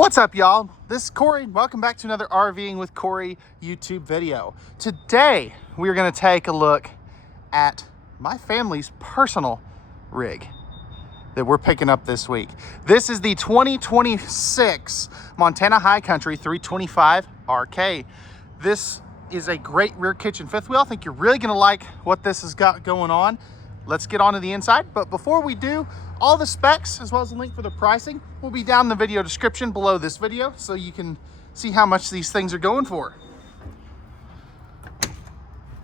What's up, y'all? This is Corey. Welcome back to another RVing with Corey YouTube video. Today, we're going to take a look at my family's personal rig that we're picking up this week. This is the 2026 Montana High Country 325 RK. This is a great rear kitchen fifth wheel. I think you're really going to like what this has got going on. Let's get on to the inside. But before we do, all the specs as well as the link for the pricing will be down in the video description below this video, so you can see how much these things are going for.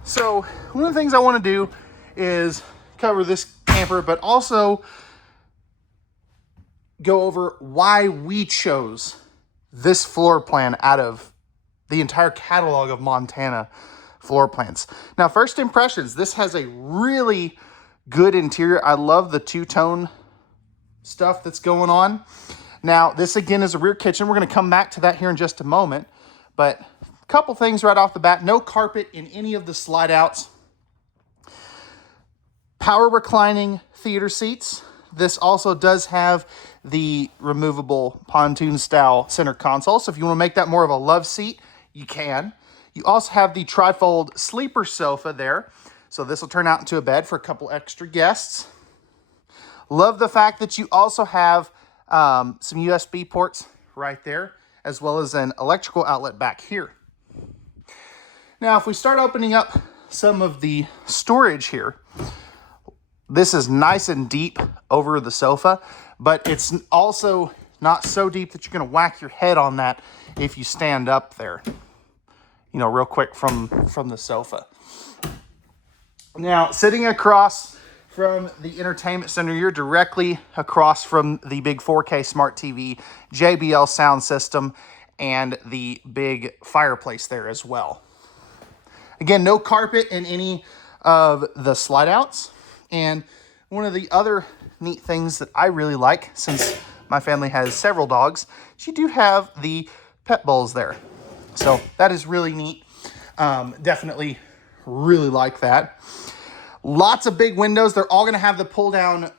So one of the things I want to do is cover this camper, but also go over why we chose this floor plan out of the entire catalog of Montana floor plans. Now, first impressions, this has a really good interior. I love the two-tone stuff that's going on. Now, this again is a rear kitchen. We're going to come back to that here in just a moment, but a couple things right off the bat. No carpet in any of the slide outs. Power reclining theater seats. This also does have the removable pontoon style center console, so if you want to make that more of a love seat, you can. You also have the trifold sleeper sofa there, so this will turn out into a bed for a couple extra guests. Love the fact that you also have some USB ports right there, as well as an electrical outlet back here. Now, if we start opening up some of the storage here, this is nice and deep over the sofa, but it's also not so deep that you're going to whack your head on that if you stand up there, you know, real quick from the sofa. Now, sitting across from the entertainment center, you're directly across from the big 4K smart TV, JBL sound system, and the big fireplace there as well. Again, no carpet in any of the slide outs. And one of the other neat things that I really like, since my family has several dogs, is you do have the pet bowls there. So that is really neat. Definitely really like that. Lots of big windows. They're all going to have the pull-down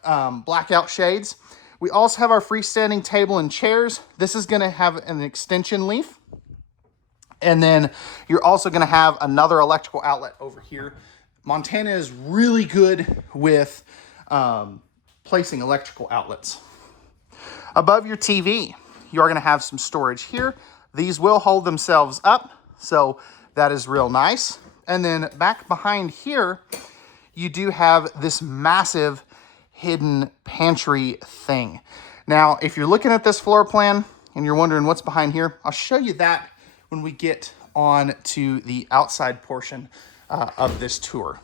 blackout shades. We also have our freestanding table and chairs. This is going to have an extension leaf. And then you're also going to have another electrical outlet over here. Montana is really good with placing electrical outlets. Above your TV, you are going to have some storage here. These will hold themselves up, so that is real nice. And then back behind here, you do have this massive hidden pantry thing. Now, if you're looking at this floor plan and you're wondering what's behind here, I'll show you that when we get on to the outside portion of this tour.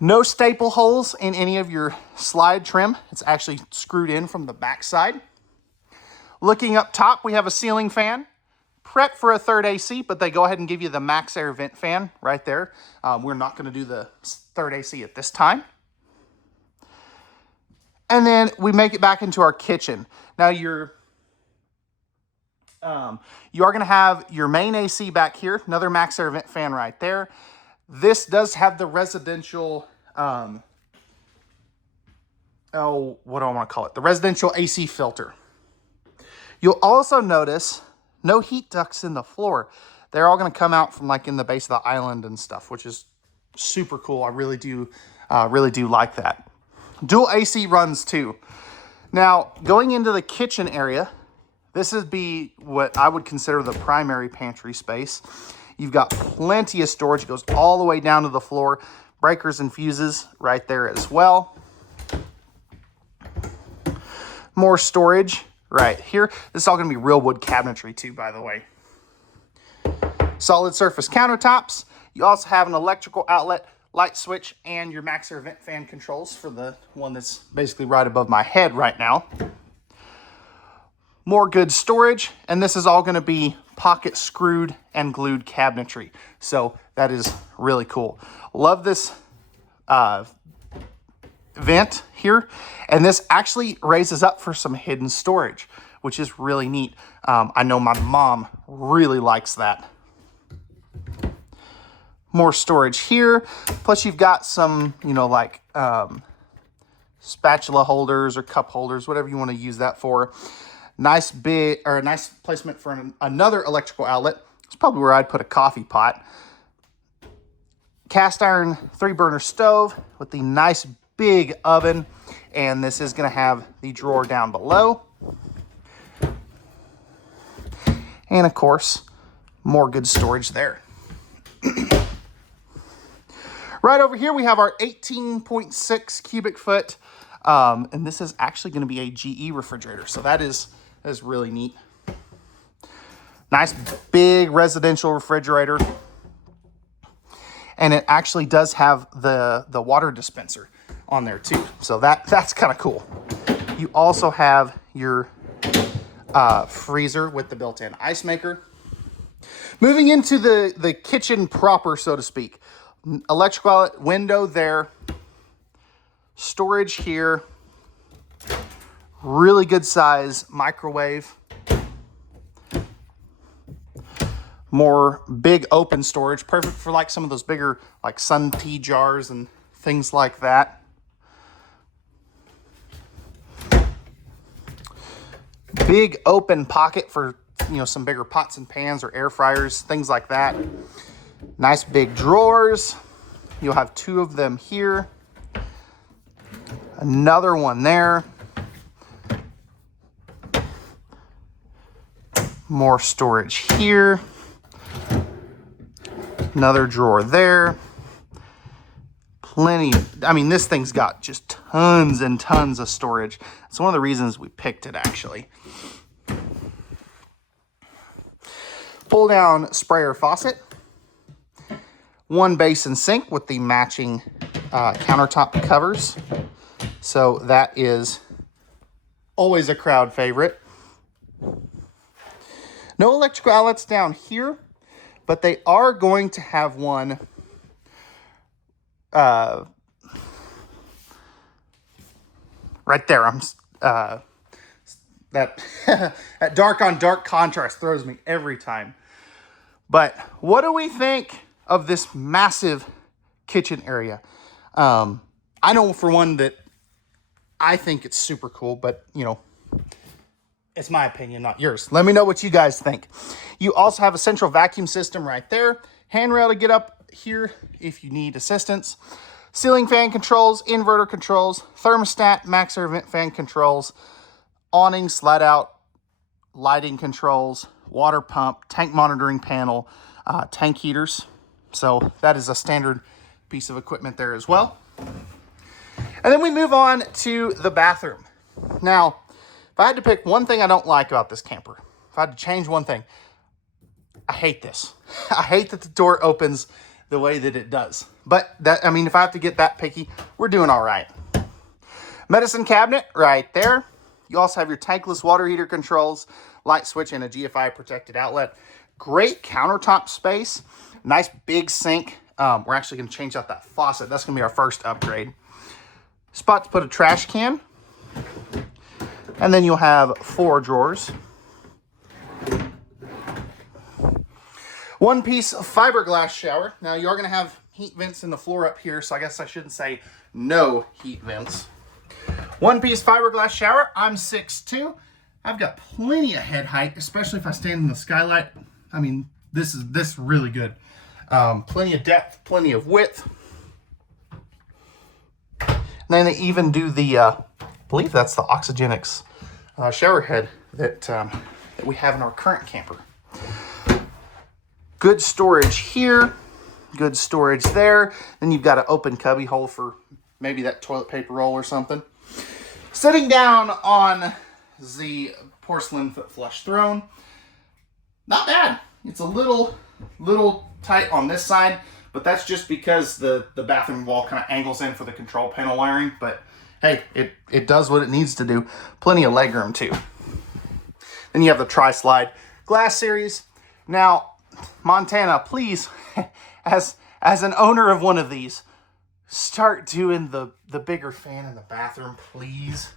No staple holes in any of your slide trim. It's actually screwed in from the back side. Looking up top, we have a ceiling fan. Prep for a third AC, but they go ahead and give you the max air vent fan right there. We're not going to do the third AC at this time. And then we make it back into our kitchen. Now you are going to have your main AC back here, another max air vent fan right there. This does have the residential, what do I want to call it? The residential AC filter. You'll also notice no heat ducts in the floor. They're all going to come out from like in the base of the island and stuff, which is super cool. I really do like that. Dual AC runs too. Now, going into the kitchen area, this would be what I would consider the primary pantry space. You've got plenty of storage. It goes all the way down to the floor. Breakers and fuses right there as well. More storage right here. This is all going to be real wood cabinetry too, by the way. Solid surface countertops. You also have an electrical outlet, light switch, and your max air vent fan controls for the one that's basically right above my head right now. More good storage, and this is all going to be pocket screwed and glued cabinetry. So that is really cool. Love this vent here, and this actually raises up for some hidden storage, which is really neat. I know my mom really likes that. More storage here, plus you've got some, you know, like spatula holders or cup holders, whatever you want to use that for. Nice big, or a nice placement for another electrical outlet. It's probably where I'd put a coffee pot. Cast iron 3-burner stove with the nice big oven. And this is going to have the drawer down below. And of course, more good storage there. Right over here, we have our 18.6 cubic foot. And this is actually going to be a GE refrigerator. So that is really neat. Nice big residential refrigerator. And it actually does have the water dispenser on there too. So that's kind of cool. You also have your freezer with the built-in ice maker. Moving into the kitchen proper, so to speak. Electrical outlet, window there. Storage here. Really good size microwave. More big open storage. Perfect for like some of those bigger like sun tea jars and things like that. Big open pocket for, you know, some bigger pots and pans or air fryers, things like that. Nice big drawers. You'll have 2 of them here. Another one there. More storage here. Another drawer there. Plenty. I mean, this thing's got just tons and tons of storage. It's one of the reasons we picked it, actually. Pull down sprayer faucet. 1 basin sink with the matching countertop covers. So that is always a crowd favorite. No electrical outlets down here, but they are going to have one right there. That that dark on dark contrast throws me every time. But what do we think of this massive kitchen area? I know for one that I think it's super cool, but you know, it's my opinion, not yours. Let me know what you guys think. You also have a central vacuum system right there. Handrail to get up here if you need assistance. Ceiling fan controls, inverter controls, thermostat, max air vent fan controls, awning, slide out, lighting controls, water pump, tank monitoring panel, tank heaters. So that is a standard piece of equipment there as well. And then we move on to the bathroom. Now, if I had to pick one thing I don't like about this camper, if I had to change one thing, I hate this. I hate that the door opens the way that it does. But that, I mean, if I have to get that picky, we're doing all right. Medicine cabinet right there. You also have your tankless water heater controls, light switch, and a GFI protected outlet. Great countertop space. Nice big sink. We're actually going to change out that faucet. That's going to be our first upgrade. Spot to put a trash can. And then you'll have 4 drawers. 1-piece fiberglass shower. Now you are going to have heat vents in the floor up here, so I guess I shouldn't say no heat vents. 1-piece fiberglass shower. I'm 6'2". I've got plenty of head height, especially if I stand in the skylight. I mean, this is really good. Plenty of depth, plenty of width. And then they even do the, I believe that's the Oxygenics shower head that we have in our current camper. Good storage here, good storage there. Then you've got an open cubby hole for maybe that toilet paper roll or something. Sitting down on the porcelain foot flush throne, not bad. It's a little tight on this side, but that's just because the bathroom wall kind of angles in for the control panel wiring. But hey, it does what it needs to do. Plenty of legroom too. Then you have the tri-slide glass series. Now, Montana, please, as an owner of one of these, start doing the bigger fan in the bathroom, please.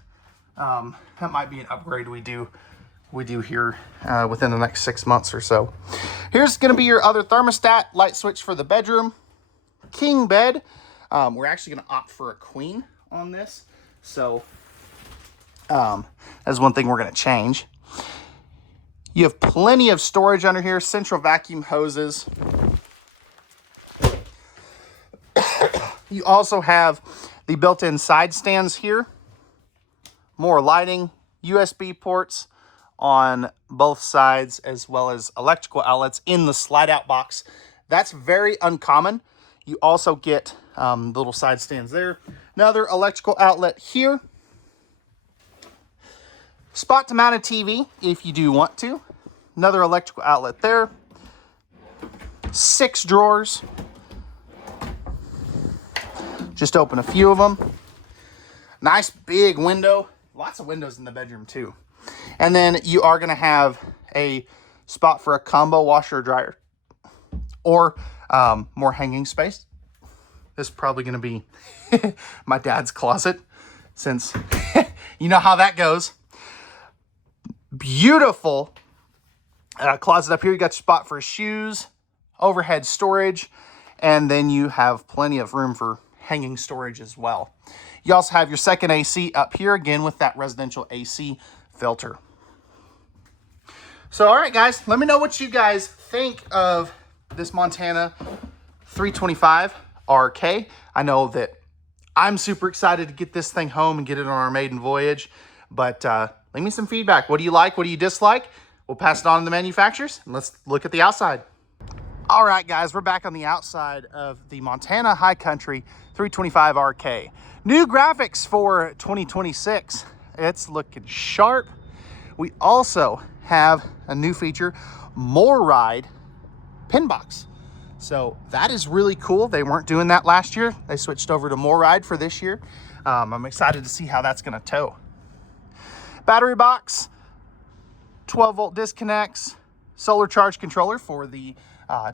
That might be an upgrade we do here within the next 6 months or so. Here's going to be your other thermostat, light switch for the bedroom, king bed. We're actually going to opt for a queen on this, so that's one thing we're going to change. You have plenty of storage under here, central vacuum hoses. You also have the built-in side stands here. More lighting, USB ports on both sides, as well as electrical outlets in the slide-out box. That's very uncommon. You also get little side stands there. Another electrical outlet here. Spot to mount a TV if you do want to. Another electrical outlet there. 6 drawers. Just open a few of them. Nice big window. Lots of windows in the bedroom too. And then you are going to have a spot for a combo washer or dryer. Or more hanging space. This is probably going to be my dad's closet, since you know how that goes. Beautiful closet up here. You got your spot for shoes, overhead storage, and then you have plenty of room for hanging storage as well. You also have your second AC up here, again with that residential AC filter. So, all right, guys, let me know what you guys think of this Montana 325 RK. I know that I'm super excited to get this thing home and get it on our maiden voyage, but leave me some feedback. What do you like? What do you dislike? We'll pass it on to the manufacturers, and let's look at the outside. All right, guys, we're back on the outside of the Montana High Country 325 RK. New graphics for 2026. It's looking sharp. We also have a new feature, More Ride pin box. So that is really cool. They weren't doing that last year. They switched over to More Ride for this year. I'm excited to see how that's going to tow. Battery box, 12-volt disconnects, solar charge controller for the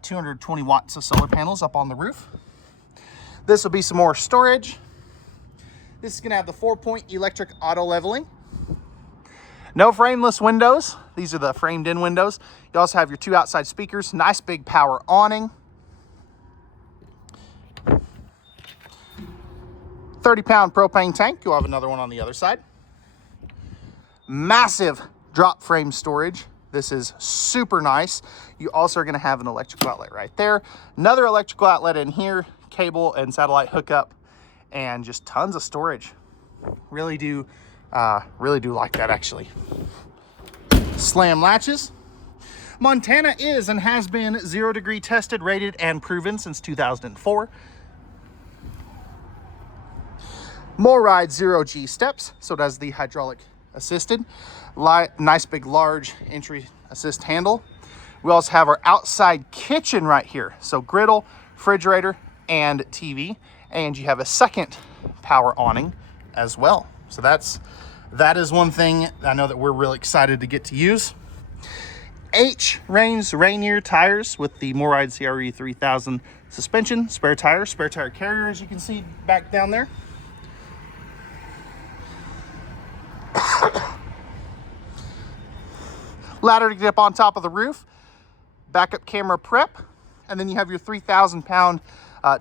220 watts of solar panels up on the roof. This will be some more storage. This is going to have the 4-point electric auto leveling. No frameless windows. These are the framed in windows. You also have your 2 outside speakers. Nice big power awning. 30-pound propane tank. You'll have another one on the other side. Massive drop frame storage. This is super nice. You also are going to have an electrical outlet right there. Another electrical outlet in here, cable and satellite hookup, and just tons of storage. Really do like that, actually. Slam latches. Montana is and has been 0 degree tested, rated, and proven since 2004. More Ride 0G steps, so does the hydraulic assisted. Nice big large entry assist handle. We also have our outside kitchen right here. So griddle, refrigerator, and TV. And you have a second power awning as well. So that is one thing I know that we're really excited to get to use. H Range Rainier tires with the More Ride CRE 3000 suspension, spare tire carrier, as you can see back down there. Ladder to get up on top of the roof, backup camera prep, and then you have your 3,000-pound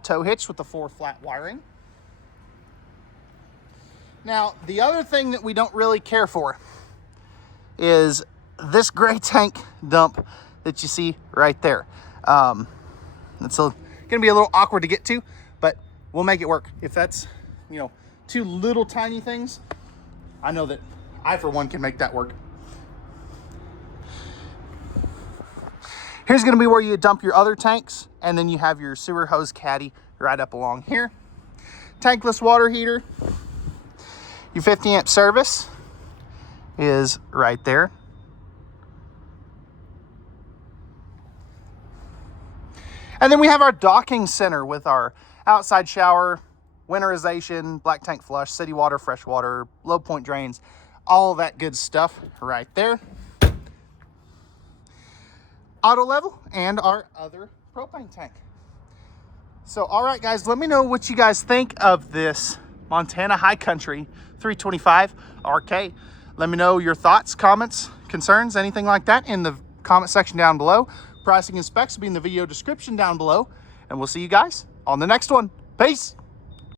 tow hitch with the 4 flat wiring. Now, the other thing that we don't really care for is this gray tank dump that you see right there. It's going to be a little awkward to get to, but we'll make it work. If that's, 2 little tiny things, I know that I, for one, can make that work. Here's going to be where you dump your other tanks, and then you have your sewer hose caddy right up along here. Tankless water heater. Your 50 amp service is right there. And then we have our docking center with our outside shower, winterization, black tank flush, city water, fresh water, low point drains, all that good stuff right there. Auto level and our other propane tank. So, all right, guys, let me know what you guys think of this Montana High Country 325 RK. Let me know your thoughts, comments, concerns, anything like that in the comment section down below. Pricing and specs will be in the video description down below, and we'll see you guys on the next one. Peace.